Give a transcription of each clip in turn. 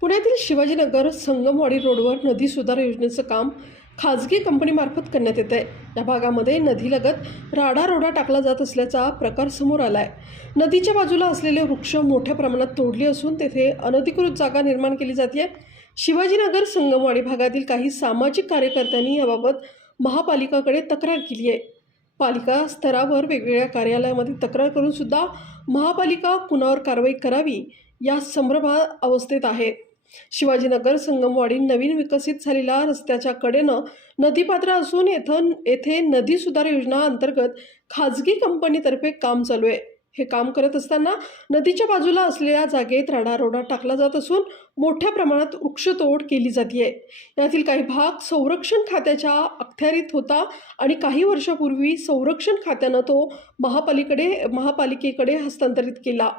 पुण्यातील शिवाजीनगर संगमवाडी रोडवर नदी सुधार योजनेचं काम खाजगी कंपनीमार्फत करण्यात येत आहे. या भागामध्ये नदीलगत राडारोडा टाकला जात असल्याचा प्रकार समोर आला आहे नदीच्या बाजूला असलेले वृक्ष मोठ्या प्रमाणात तोडली असून तेथे अनधिकृत जागा निर्माण केली जाते शिवाजीनगर संगमवाडी भागातील काही सामाजिक कार्यकर्त्यांनी याबाबत महापालिकाकडे तक्रार केली आहे. पालिका स्तरावर वेगवेगळ्या कार्यालयामध्ये तक्रार करून सुद्धा महापालिका कुणावर कारवाई करावी या संभ्रमा अवस्थेत आहे. शिवाजीनगर संगमवाडी नवीन विकसित झालेला रस्त्याच्या कडेनं नदीपात्र असून येथं येथे नदी सुधार योजना अंतर्गत खाजगी कंपनीतर्फे काम चालू आहे. हे काम करत असताना नदीच्या बाजूला असलेल्या जागेत राडारोडा टाकला जात असून मोठ्या प्रमाणात वृक्षतोड केली जाते यातील काही भाग संरक्षण खात्याच्या अखत्यारीत होता आणि काही वर्षापूर्वी संरक्षण खात्यानं तो महापालिकडे महापालिकेकडे हस्तांतरित केला.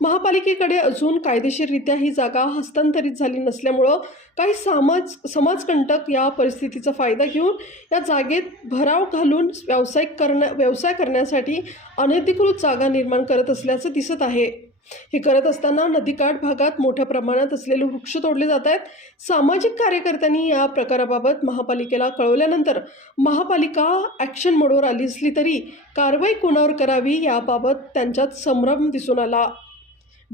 महापालिकेकडे अजून कायदेशीररित्या ही जागा हस्तांतरित झाली नसल्यामुळं काही समाज समाजकंटक या परिस्थितीचा फायदा घेऊन या जागेत भराव घालून व्यावसायिक करण्या व्यवसाय करण्यासाठी अनधिकृत जागा निर्माण करत असल्याचं दिसत आहे. हे करत असताना नदीकाठ भागात मोठ्या प्रमाणात असलेले वृक्ष तोडले जात आहेत. सामाजिक कार्यकर्त्यांनी या प्रकाराबाबत महापालिकेला कळवल्यानंतर महापालिका ॲक्शन मोडवर आली असली तरी कारवाई कोणावर करावी याबाबत त्यांच्यात संभ्रम दिसून आला.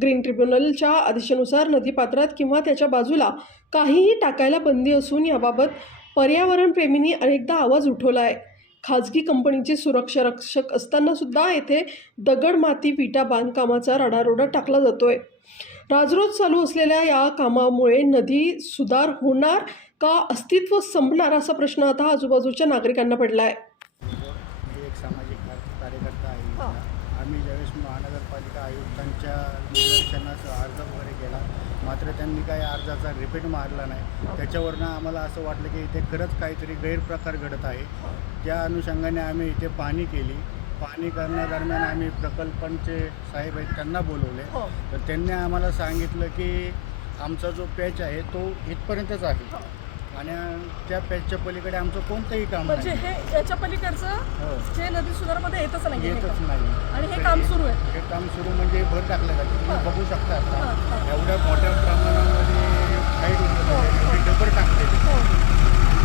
ग्रीन ट्रिब्युनलच्या आदेशानुसार नदीपात्रात किंवा त्याच्या बाजूला काहीही टाकायला बंदी असून याबाबत पर्यावरणप्रेमींनी अनेकदा आवाज उठवला आहे खाजगी कंपनीचे सुरक्षा रक्षक असताना सुद्धा येथे दगड माती विटा बांधकामाचा रडारोडा टाकला जातोय. राजरोज चालू असलेल्या या कामामुळे नदी सुधार होणार का? अस्तित्व संपणार असा प्रश्न आता आजूबाजूच्या नागरिकांना पडला आहे मी एक सामाजिक कार्य- कार्यकर्ता आहे हा. इथला. आम्ही ज्यावेळेस महानगरपालिका आयुक्तांच्या निदर्शनास अर्ज वगैरे केला. मात्र त्यांनी काही अर्जाचा रिपीट मारला नाही. त्याच्यावरनं आम्हाला असं वाटलं की इथे खरंच काहीतरी गैरप्रकार घडत आहे. त्या अनुषंगाने आम्ही इथे पाहणी केली. पाहणी करण्यादरम्यान आम्ही प्रकल्पांचे साहेब आहेत त्यांना बोलवले. हो. तर त्यांनी आम्हाला सांगितलं की आमचा जो पॅच आहे तो इथपर्यंतच आहे. आणि त्या पॅचच्या पलीकडे आमचं कोणतंही काम म्हणजे नाही हे याच्या पलीकडचं हो. जे नदी सुधारमध्ये येतच नाही येतच नाही. आणि हे काम सुरू आहे. हे काम सुरू म्हणजे भर टाकलं जातं. तुम्ही हा. बघू शकता हा, आता. हा. एवढ्या मोठ्या प्रमाणामध्ये हाईट हो, हो. होती डबर टाकलेली. हो.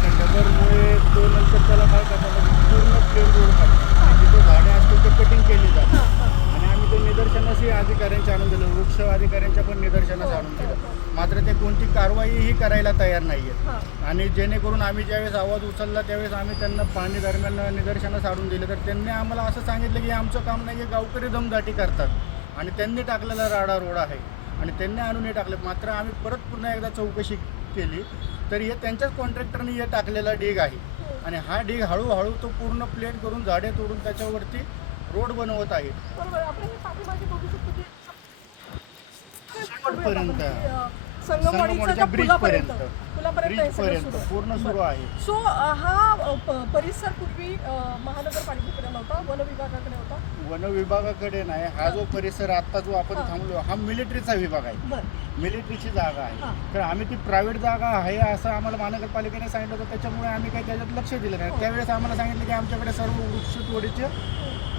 त्या डबरमुळे तो नंतर त्याला काय करतात पूर्ण प्लेन रोड करतात जिथे झाडे असतील ते कटिंग केली हा, जातात हा. आणि आम्ही ते निदर्शनासही अधिकाऱ्यांच्या आणून दिलं. वृक्ष अधिकाऱ्यांच्या पण निदर्शनास आणून दिलं. मात्र ते कोणती कारवाईही करायला तयार नाही आहेत. आणि जेणेकरून आम्ही ज्यावेळेस आवाज उचलला त्यावेळेस आम्ही त्यांना पाणी दरम्यान निदर्शनास आणून दिले. तर त्यांनी आम्हाला असं सांगितलं की आमचं काम नाही आहे गावकरी दमदाटी करतात. आणि त्यांनी टाकलेला राडा रोड आहे. आणि त्यांनी आणून हे टाकलं. मात्र आम्ही परत पुन्हा एकदा चौकशी केली तर हे त्यांच्याच कॉन्ट्रॅक्टरने हे टाकलेला ढीग आहे. आणि हा ढीग हळूहळू तो पूर्ण प्लेन करून झाडे तोडून त्याच्यावरती रोड बनवत आहे. शेवटपर्यंत. संगमवाडीच्या पुलापर्यंत? ब्रिजपर्यंत. पुलापर्यंत हे सगळं ब्रिजपर्यंत सुरू. आहे. पूर्ण सुरू आहे. सो अं, हा प- परिसर पूर्वी अं, महानगरपालिकेकडे नव्हता वन विभागाकडे होता? वन विभागाकडे नाही. हा जो परिसर आता जो आपण हा. थांबलो हा मिलिटरीचा विभाग आहे. बर. मिलिटरीची जागा हा. आहे तर आम्ही ती प्रायव्हेट जागा आहे असं आम्हाला महानगरपालिकेने सांगितलं होतं. त्याच्यामुळे आम्ही काही त्याच्यात लक्ष दिलं नाही. हो. त्यावेळेस आम्हाला सांगितलं की आमच्याकडे सर्व वृक्ष तोडीचे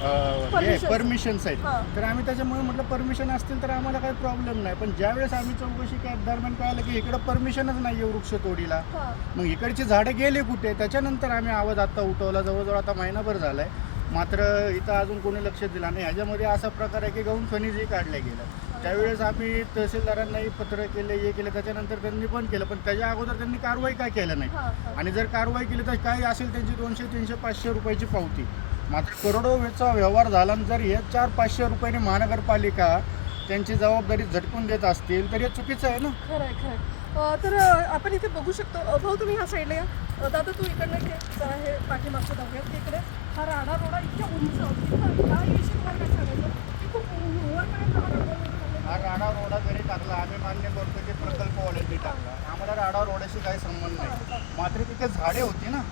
Permissions. परमिशन्स हा. आहेत तर आम्ही त्याच्यामुळे म्हटलं परमिशन असतील तर आम्हाला काही प्रॉब्लेम नाही. पण ज्यावेळेस आम्ही चौकशी काय दरम्यान कळालं की इकडं परमिशनच नाही आहे वृक्ष तोडीला हा. मग इकडची झाडं गेली कुठे? त्याच्यानंतर आम्ही आवाज आत्ता उठवला. जवळजवळ आता महिनाभर झालाय. मात्र इथं अजून कोणी लक्ष दिलं नाही. ह्याच्यामध्ये असा प्रकार आहे की गहून खनिजही काढलं गेलं. त्यावेळेस आम्ही तहसीलदारांनाही पत्र केले हे केले. त्याच्यानंतर त्यांनी पण केलं. पण त्याच्या अगोदर त्यांनी कारवाई काय केलं नाही? हा हा. आणि जर कारवाई केली तर काय असेल त्यांची दोनशे तीनशे पाचशे रुपयाची पावती. मात्र करोडोचा व्यवहार झाला जर हे चार पाचशे रुपयाने महानगरपालिका त्यांची जबाबदारी झटकून देत असतील तर हे चुकीचं आहे ना? खरं आहे खरं आहे. तर आपण इथे बघू शकतो. भाऊ तुम्ही ह्या साईडला या. दादा तू इकडनं घे जरा हे पाठीमागचं की इकडे हा राडा रोडा इतक्या उंच काय विषय तुम्हाला काय सांगायचं? की खूप वरपर्यंत हा राडा रोड जरी टाकला आम्ही मान्य करतो की प्रकल्प ऑलरेडी टाकला. आम्हाला राडा रोडाशी काही संबंध नाही. मात्र तिथे झाडे होती ना.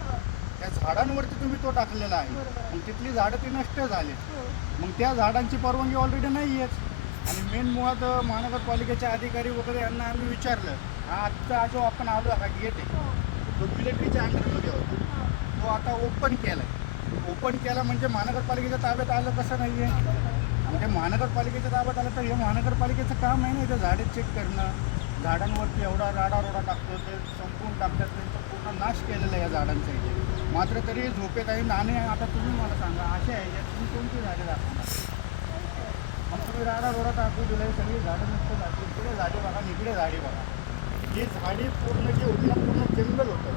त्या झाडांवरती तुम्ही तो टाकलेला आहे. मग तिथली झाडं ती नष्ट झाली. हो. मग त्या झाडांची परवानगी ऑलरेडी नाही आहेच आणि मेन मुळात महानगरपालिकेचे अधिकारी वगैरे यांना आम्ही विचारलं हा आत्ता जो आपण आलो हा गेट आहे. हो. तो मिलिटरीच्या अंडरमध्ये होता. हा. तो आता ओपन केला आहे ओपन केला म्हणजे महानगरपालिकेच्या ताब्यात आलं कसं नाही आहे म्हणजे महानगरपालिकेच्या ताब्यात आलं तर हे महानगरपालिकेचं काम आहे ना इथं झाडे चेक करणं? झाडांवरती एवढा राडा रोडा टाकतो ते संपवून टाकतात त्यांचा पूर्ण नाश केलेला आहे या झाडांचा मात्र तरी झोपेत आहे. नाणे आता तुम्ही मला सांगा असे आहे यात तुम्ही कोणती झाडे दाखवणार? मग तुम्ही राडा रोडा टाकू दिले सगळी झाडं नुसतं दाखवू. इकडे झाडे बघा इकडे झाडे बघा. जी झाडी पूर्ण जी होती ना पूर्ण जंगल होतं.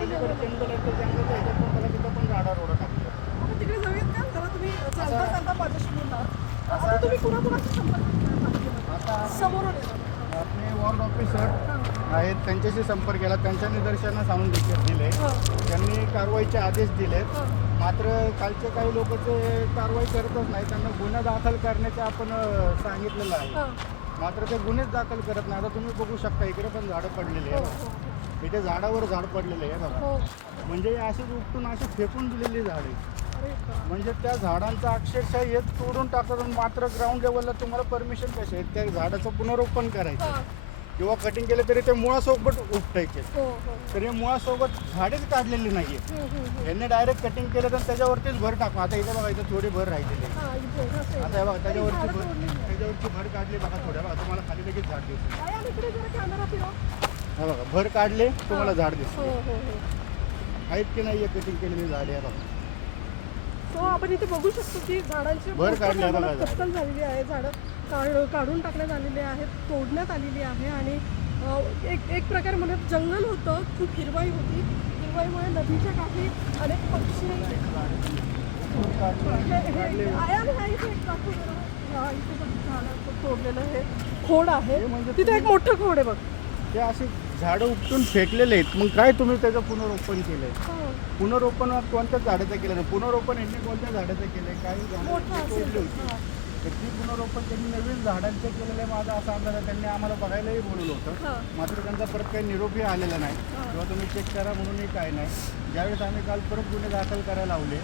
पलीकडे जंगल आहे ते जंगलच्या ह्याच्यात पण बघा तिथं पण राडा रोडा टाकतो आपण तिकडे जाऊयात का जरा तुम्ही चालता चालता माझ्याशी बोलला आता तुम्ही संपर्क समोरून आपले वॉर्ड ऑफिसर आहेत त्यांच्याशी संपर्क केला त्यांच्या निदर्शनास आणून देखील दिले. त्यांनी कारवाईचे आदेश दिलेत. मात्र कालचे काही लोक ते कारवाई करतच नाही. त्यांना गुन्हा दाखल करण्याचे आपण सांगितलेलं आहे. मात्र ते गुन्हेच दाखल करत नाही. आता तुम्ही बघू शकता इकडे पण झाडं पडलेली आहे इथे झाडावर झाड पडलेले आहे बघा हो. म्हणजे असेच उपटून अशी फेकून दिलेली झाडे बाप. म्हणजे त्या झाडांचं अक्षरशः हे तोडून टाकतात आणि मात्र ग्राउंड लेवलला तुम्हाला परमिशन कशी आहे? त्या झाडाचं पुनरोपण करायचं. हा. किंवा कटिंग केलं तरी ते मुळासोबत उपटायचे. हो हो. तर हे मुळासोबत झाडेच काढलेली नाहीये. यांनी डायरेक्ट कटिंग केलं तर त्याच्यावरतीच भर टाकू. आता इथे बघा इथं थोडी भर राहिलेली. आता हे बघा त्याच्यावरची भर. त्याच्यावरची भर काढली बघा थोड्या. बघा तुम्हाला खाली लगेच झाड दिसते. हे बघा भर काढले तुम्हाला झाड दिसते. आहेत की नाही कटिंग केलेली झाडे आहे बघा सो आपण इथे बघू शकतो की झाडांची भर मोठ्या काढली आहे बघा प्रमाणात झाडं. कत्तल झालेली आहे झाडं काढ काढून टाकण्यात आलेली आहेत तोडण्यात आलेली आहे आणि अ, एक एक प्रकारे म्हणत जंगल होतं खूप हिरवाई होती हिरवाईमुळे नदीच्या काठी अनेक पक्षी हे- हे- इथे एक दाखव जरा. हा, इथे बघ झाडाचं तोडलेलं हे खोड आहे म्हणजे तिथे एक मोठं खोड आहे बघ ते असे झाडं उपटून फेकलेले आहेत. मग काय तुम्ही त्याचं पुनरोपण केलंय? हा. पुनरोपण कोणत्या झाडाचं केलं नाही? पुनरोपण यांनी कोणत्या झाडाचं केलंय? काही झाडं असेल तोडली होती. हा. तर ती पुनरोपण त्यांनी नवीन झाडांचं केलेलं आहे. माझा असा अंदाज आहे त्यांनी आम्हाला बघायलाही बोलवलं होतं. हा. मात्र त्यांचा परत काही निरोपही आलेला नाही. किंवा तुम्ही चेक करा म्हणूनही काय नाही. ज्यावेळेस आम्ही काल परत गुन्हे दाखल करायला लावले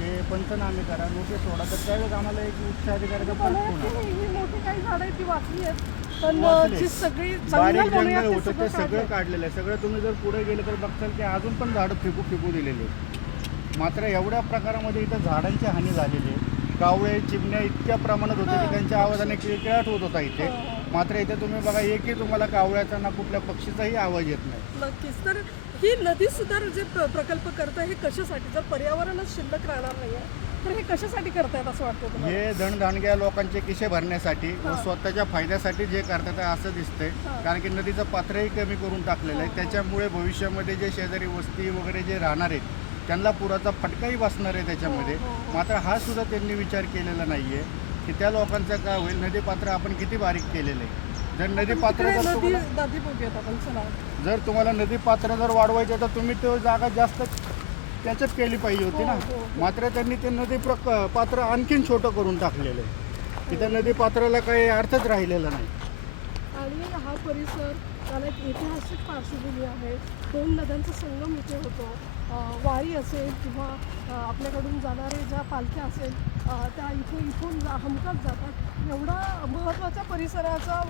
ते पंचनामे करा नोटीस सोडा. तर त्यावेळेस आम्हाला एक उच्च अधिकाऱ्याचा फोन आला नाही, ही मोठी काही झाडं आहेत ती वाचली आहेत. पण वाचली. जी सगळी बारीक जंगल बनायात जंगल ते होतं ते सगळं. काढलेलं आहे. सगळं तुम्ही जर पुढे गेले तर बघताल की अजून पण झाडं फेकू फेकू दिलेली आहेत. मात्र एवढ्या प्रकारामध्ये इथं झाडांची हानी झालेली आहे. कावळे चिमण्या इतक्या प्रमाणात होते की त्यांच्या आवाजाने किळकिळाट होत होता इथे. मात्र इथे तुम्ही बघा एकही तुम्हाला कावळ्याचा ना कुठल्या पक्षीचाही आवाज येत नाही. नक्कीच. तर ही नदी सुधार जे प्र- प्रकल्प करतं हे कशासाठी? जर पर्यावरणच शिल्लक राहणार नाहीये तर हे कशासाठी करतायत असं वाटतं हे धनधानग्या लोकांचे किशे भरण्यासाठी व स्वतःच्या फायद्यासाठी जे करतात असं दिसतंय. कारण की नदीचं पात्रही कमी करून टाकलेलं आहे. त्याच्यामुळे भविष्यामध्ये जे शेजारी वस्ती वगैरे जे राहणार आहेत त्यांना पुराचा फटकाही बसणार आहे त्याच्यामध्ये. मात्र हा सुद्धा त्यांनी विचार केलेला नाही आहे की त्या लोकांचं काय होईल? नदी पात्र आपण किती बारीक केलेलं आहे? जर नदी पात्र जर नदी तुम्हाला नदी बघूयात आपण चला. जर तुम्हाला नदी पात्र जर वाढवायचं तर तुम्ही तो जागा जास्त त्याच्यात केली पाहिजे होती ना. हो, हो, मात्र त्यांनी ते नदी प्रक पात्र आणखीन छोटं करून टाकलेलं आहे. तिथं नदी पात्राला काही अर्थच राहिलेला नाही. आणि हा परिसर त्याला एक ऐतिहासिक पार्श्वभूमी आहे. दोन नद्यांचा संगम इथे होतो. अं, वारी असेल किंवा अं, आपल्याकडून जाणारे ज्या पालख्या असेल अं, त्या इथून इथून जा हमखास जातात. एवढा महत्त्वाच्या परिसराचा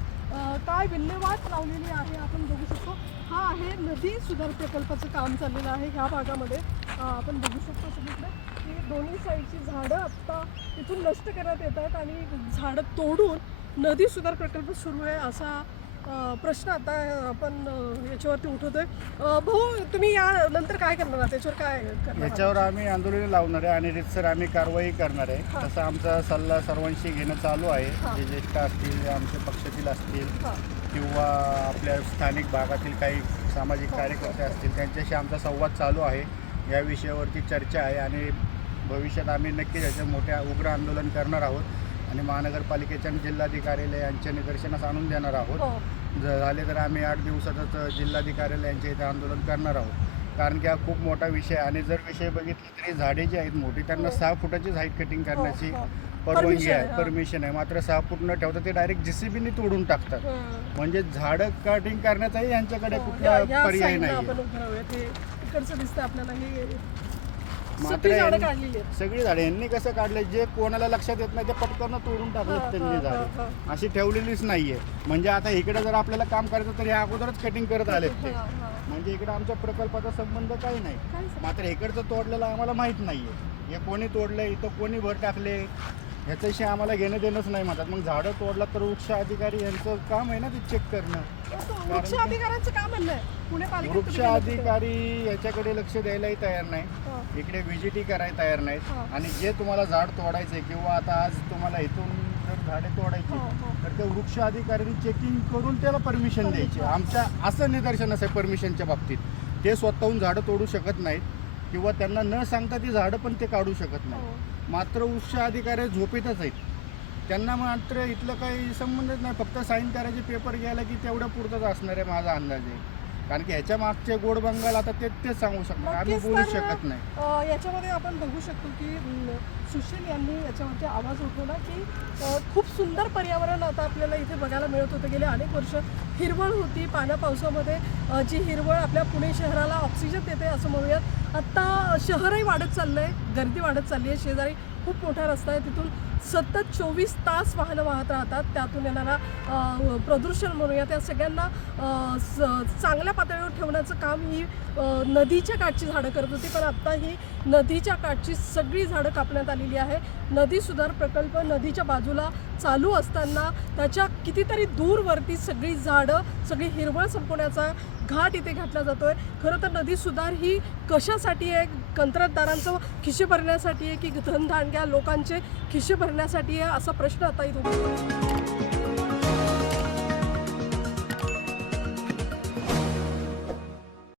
काय विल्हेवाट लावलेली आहे आपण बघू शकतो. हा आहे नदी सुधार प्रकल्पाचं काम चाललेलं आहे ह्या भागामध्ये. आपण बघू शकतो सगळीकडे. की दोन्ही साईडची झाडं आत्ता तिथून नष्ट करण्यात आहेत आणि झाडं तोडून नदी सुधार प्रकल्प सुरू आहे असा प्रश्न आता आपण याच्यावरती उठवतोय. भाऊ तुम्ही या नंतर काय करणार आहात याच्यावर काय करणार आहात? याच्यावर आम्ही आंदोलन लावणार आहे आणि रितसर आम्ही कारवाई करणार आहे. तसा आमचा सल्ला सर्वांशी घेणं चालू आहे. जे ज्येष्ठ असतील आमच्या पक्षातील असतील हा. किंवा आपल्या स्थानिक भागातील काही सामाजिक कार्यकर्ते असतील त्यांच्याशी आमचा संवाद चालू आहे. या विषयावरती चर्चा आहे आणि भविष्यात आम्ही नक्कीच याचं मोठ्या उग्र आंदोलन करणार आहोत. आणि महानगरपालिकेच्या आणि जिल्हाधिकारी यांच्या निदर्शनास आणून देणार आहोत हो. जर झाले तर आम्ही आठ दिवसातच जिल्हाधिकारी यांच्या इथे आंदोलन करणार आहोत कारण की हा खूप मोठा विषय आहे आणि जर विषय बघितला तरी झाडे जी आहेत मोठी त्यांना सहा फुटाचीच हाईट कटिंग करण्याची हो. परवानगी आहे, हा. परमिशन आहे मात्र सहा फूट न ठेवता ते डायरेक्ट जेसीबीने तोडून टाकतात हं. म्हणजे झाडं कटिंग करण्याचाही यांच्याकडे हो, कुठला पर्याय नाही मात्र सगळी झाडं यांनी- काढलेली आहेत. सगळी झाडे यांनी कसं काढले जे कोणाला लक्षात येत नाही ते पटकन तोडून टाकलेत हा, त्यांनी हा, झाडे. अशी ठेवलेलीच नाहीये. म्हणजे आता इकडे जर आपल्याला काम करायचं तर या अगोदरच कटिंग करत आलेत ते. हा, हा. म्हणजे इकडे आमच्या प्रकल्पाचा संबंध काही नाही. मात्र इकडचं तोडलेलं आम्हाला माहीत नाहीये. हे कोणी तोडलं इथं कोणी भर टाकले? ह्याच्याशी आम्हाला घेणं देणंच नाही म्हणतात मग झाडं तोडला तर वृक्ष अधिकारी यांचं काम आहे ना ते चेक करणं वृक्ष अधिकाऱ्यांचं काय म्हणणं आहे पुणे पालिकेत वृक्ष तुम्ही गेले होते. अधिकारी याच्याकडे लक्ष द्यायलाही तयार नाही हा. इकडे व्हिजिटही करायला तयार नाहीत हा. आणि जे तुम्हाला झाड तोडायचे किंवा आता आज तुम्हाला इथून जर झाडे हो, तोडायची हो. तर ते वृक्ष अधिकाऱ्यांनी चेकिंग करून त्याला परमिशन द्यायची आमच्या असं निदर्शनच आहे परमिशनच्या बाबतीत ते स्वतःहून झाडं तोडू शकत नाहीत किंवा त्यांना न सांगता ती झाडं पण ते काढू शकत हो. नाही मात्र वृक्ष अधिकारी झोपेतच आहेत. त्यांना मात्र इथलं काही संबंधच नाही. फक्त साईन करायचे पेपर घ्यायला की तेवढ्या पुरतच असणार आहे माझा अंदाज आहे. कारण की ह्याच्या मागचे गोड बंगाल आता ते तेच सांगू शकणार. आम्ही बोलू शकत नाही. याच्यामध्ये आपण बघू शकतो की सुशील यांनी याच्यावरती आवाज उठवला की खूप सुंदर पर्यावरण आता आपल्याला इथे बघायला मिळत होतं. गेले अनेक वर्ष हिरवळ होती. पाण्या पावसामध्ये जी हिरवळ आपल्या पुणे शहराला ऑक्सिजन देते असं म्हणूयात. आत्ता शहरही वाढत चाललं आहे गर्दी वाढत चालली आहे शेजारी खूप मोठा रस्ता आहे. तिथून सतत चोवीस तास वाहनं वाहत राहतात. त्यातून येणारा प्रदूषण म्हणूया त्या सगळ्यांना स- चांगल्या पातळीवर ठेवण्याचं काम ही नदीच्या काठची झाडं करत होती. पण आत्ता ही नदीच्या काठची सगळी झाडं कापण्यात आलेली आहे. नदी सुधार प्रकल्प नदीच्या बाजूला चालू असताना त्याच्या कितीतरी दूरवरती सगळी झाडं सगळी हिरवळ संपवण्याचा घाट इथे घातला जातो आहे खरं तर नदी सुधार ही कशासाठी आहे? कंत्राटदारांचं खिशे भरण्यासाठी आहे की धनधानग्या लोकांचे खिशे भरण्यासाठी आहे? असा प्रश्न आता इथे